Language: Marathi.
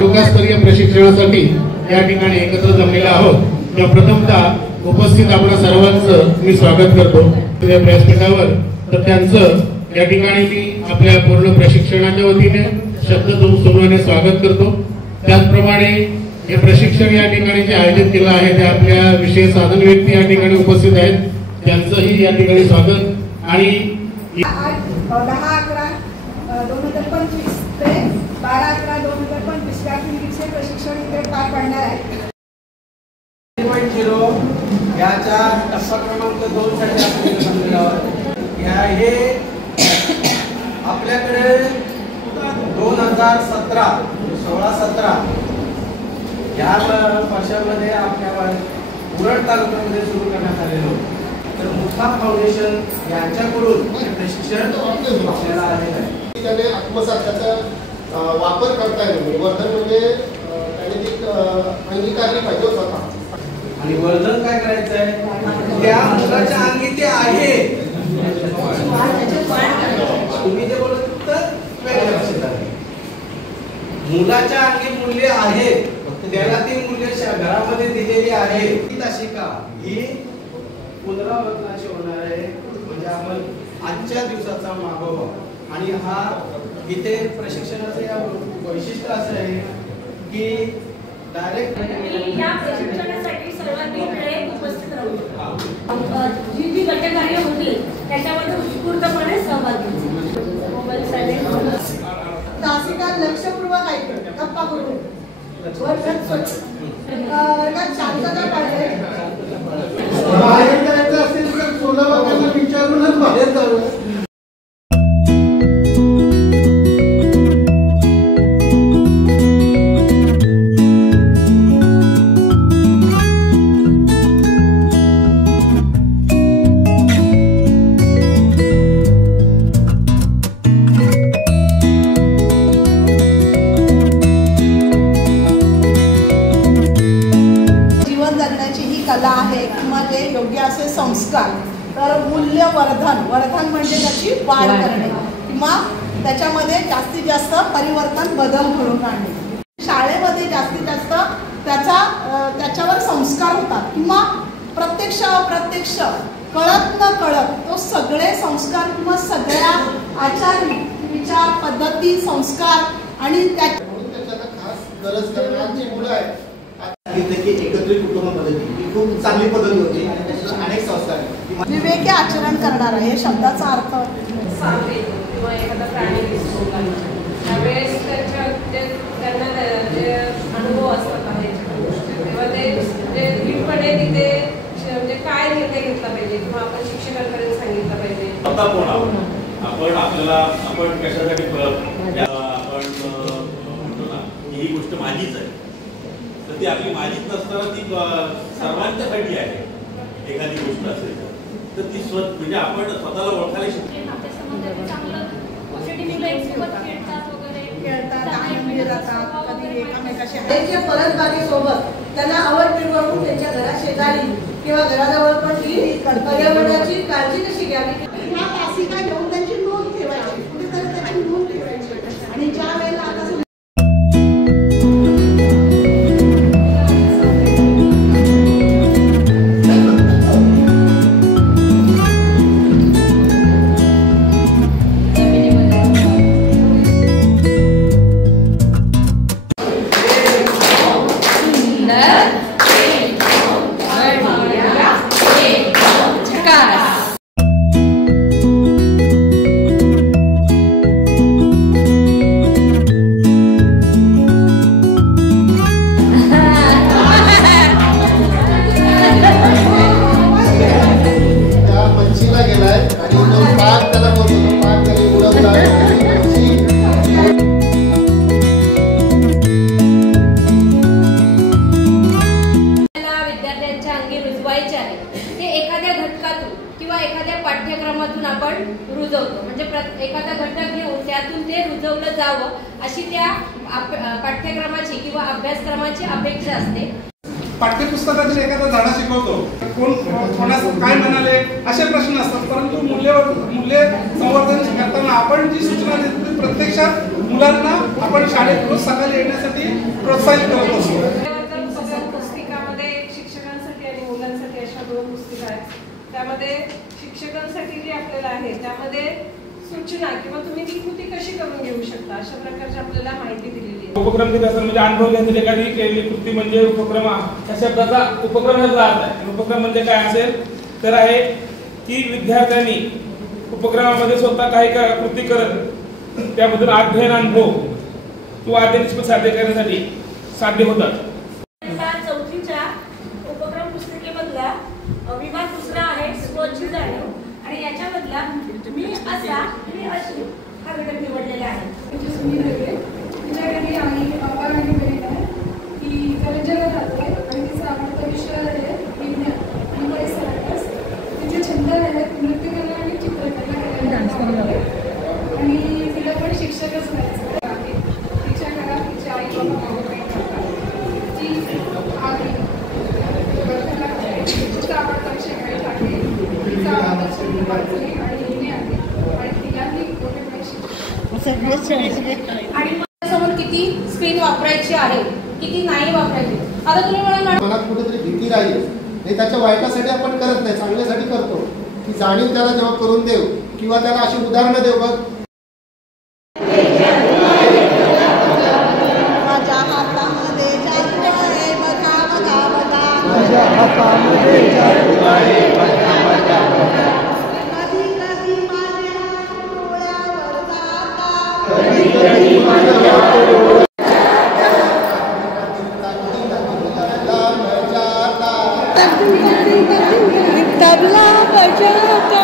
तालुकास्तरीय प्रशिक्षणासाठी या ठिकाणी एकत्र जमलेला आहोत। तर प्रथमतः उपस्थित आपल्या सर्वांचं मी स्वागत करतो या व्यासपीठावर। तर त्यांचं या ठिकाणी मी आपल्या पूर्ण प्रशिक्षणाच्या वतीने शब्द सुमनाने स्वागत करतो। त्याचप्रमाणे हे प्रशिक्षण या ठिकाणी जे आयोजित केलं आहे ते आपल्या विशेष साधन व्यक्ती या ठिकाणी उपस्थित आहेत, त्यांचंही या ठिकाणी स्वागत। आणि 10/11/2025 ते 12/11/2025 या पिढीचे प्रशिक्षण इथे पार पडणार आहे। 3.0 याच्या टप्पा क्रमांक 2 साठी आपण समजून हे आपल्याकडे 2017 16-17 या वर्षामध्ये आपल्या उरण तालुक्यामध्ये सुरू करण्यात आलेलं होतं। तर मुठा फाउंडेशन यांच्याकडून प्रशिक्षण आपल्याला आलेलं आहे। त्याने आत्मसात त्याचा वापर करता येईल। वर्धन म्हणजे त्याने एक अंगीकारली पाहिजे स्वतः। आणि वर्धन काय करायचं आहे, त्या मुलाच्या अंगी ते आहे, तुम्ही जे बोलत तर वेगळ्या भाषेत आहे। मुलाच्या अंगी मूल्य आहे, त्याला ती मूल्य घरामध्ये दिलेली आहे। शिका ही पुनरावृत्ताची होणार आहे, म्हणजे आपण आजच्या दिवसाचा मागोवा। आणि हा इथे प्रशिक्षणाचं या वैशिष्ट्य असं आहे की डायरेक्ट या प्रशिक्षणासाठी सर्वांनी वेळेत उपस्थित राहू, जी गटकार्य होतील त्याच्यामध्ये उत्स्फूर्तपणे सहभाग घ्यायचा। मोबाईल सायलेंट, तासिका लक्षपूर्वक ऐकून गप्पा करून वर्गात स्वच्छ वर्गात शांतता पाहिजे। बाहेर करायचं असेल तर 16 वाजता विचारूनच बाहेर जाऊ। कला आहे किंवा जे योग्य असे संस्कार, तर मूल्यवर्धन म्हणजे त्याची वाढ करणे किंवा त्याच्यामध्ये जास्तीत जास्त परिवर्तन बदल घडवून आणणे। शाळेमध्ये जास्तीत जास्त त्याच्यावर संस्कार होतात किंवा प्रत्यक्ष अप्रत्यक्ष कळत न कळत तो सगळे संस्कार किंवा सगळ्या आचार विचार पद्धती संस्कार आणि त्याच्याला खास गरज करणारी मुलं आहेत की एकत्रित कुटुंब पद्धती ही खूप चांगली पद्धती होती आणि त्याच्यात अनेक संस्कार विवेकी आचरण करणार आहे शब्दाचा अर्थ सांगते किंवा एखादा प्राणी दिसतो त्यावेळेस त्यांना जे अनुभव असतात तेव्हा ते नीटपणे तिथे म्हणजे काय निर्णय घेतला पाहिजे किंवा आपण शिक्षकांपर्यंत सांगितलं पाहिजे। आता कोण आपण कशासाठी आपण म्हणतो ना ही गोष्ट माझीच आहे, तर ती आपली माझीच नसताना ती सर्वांच्यासाठी आहे। एखादी गोष्ट असेल तर ती म्हणजे आपण स्वतःला ओळखायला शिकतो। परसबागेसोबत त्यांना आवड निर्माण त्यांच्या घराशेजारी किंवा घराजवळ पण ती पर्यावरणाची काळजी कशी घ्यावी ह्या तासिका घेऊन त्यांची नोंद ठेवायची, कुठेतरी त्याची नोंद ठेवायची। आणि ज्या वेळेला आता पाठ्यक्रमातून आपण रुजवतो, म्हणजे एखादा घटक घेऊन त्यातून ते रुजवलं जावं अशी त्या पाठ्यक्रमाची किंवा अभ्यासक्रमाची अपेक्षा असते। पाठ्यपुस्तकातील एखादा धडा शिकवतो, कोण कोणास काय म्हणाले असे प्रश्न असतात, परंतु मूल्य संवर्धन करताना आपण जी सूचना देतो प्रत्यक्षात मुलांना आपण शाळेत रोज सकाळी येण्यासाठी प्रोत्साहित करत असतो. पुस्तिकामध्ये शिक्षकांसाठी आणि मुलांसाठी अशा 2 पुस्तिका आहेत. त्यामध्ये शिक्षकांसाठी जे आपल्याला आहे त्यामध्ये सूचना किंवा तुम्ही ती कृती कशी करून घेऊ शकता अशा प्रकारची आपल्याला माहिती दिलेली आहे. उपक्रम किती असेल म्हणजे अनुभव घेण्यासाठी एखादी केलेली कृती म्हणजे उपक्रम. या शब्दाचा उपक्रम याचा अर्थ आहे. उपक्रम म्हणजे काय असेल तर आहे की विद्यार्थ्यांनी उपक्रमामध्ये स्वतः काही कृती करत त्याबद्दल अध्ययन अनुभव किंवा अध्ययन साध्य करण्यासाठी साध्य होतात. 4थीच्या उपक्रम पुस्तिकेमधला विभाग दुसरा आहे स्वच्छी जाणीव आणि याच्यामधला मी असा मी अशी हा घटक निवडलेला आहे. तिच्या घरी आणि बाबा आणि बहीण आहे. ती करंजाला राहते आणि तिचा आवडता विषय आहे विज्ञान आणि परिसर अभ्यास. तिचे छंद आहेत नृत्यकला आणि चित्रकला आणि तिला पण शिक्षकच व्हायचं आहे. तिच्या घरात तिचे आई बाबा भाऊ बहीण राहतात. ती आधी वर्धाला आहे. तिचा आवडता विषय गणित आहे. तिचा आवडता छंद वाचणे आणि लिहिणे आहे आणि तिलाही गोष्ट शिक्षक आणि समोर किती स्क्रीन वापरायची आहे किती नाही वापरायची. आता तुम्ही मनात कुठेतरी भीती राहील हे त्याच्या वाईटासाठी आपण करत नाही, चांगल्यासाठी करतो. ती जाणीव त्याला जेव्हा करून देऊ किंवा त्याला अशी उदाहरणं देऊ बघ माझ्या हातामध्ये जादू आहे बघा बघा बघा. माझ्या हातामध्ये जादू आहे बघा बघा बघा. कधी कधी माझ्या डोळ्यावर जाता. कधी कधी माझ्या तबला बजाता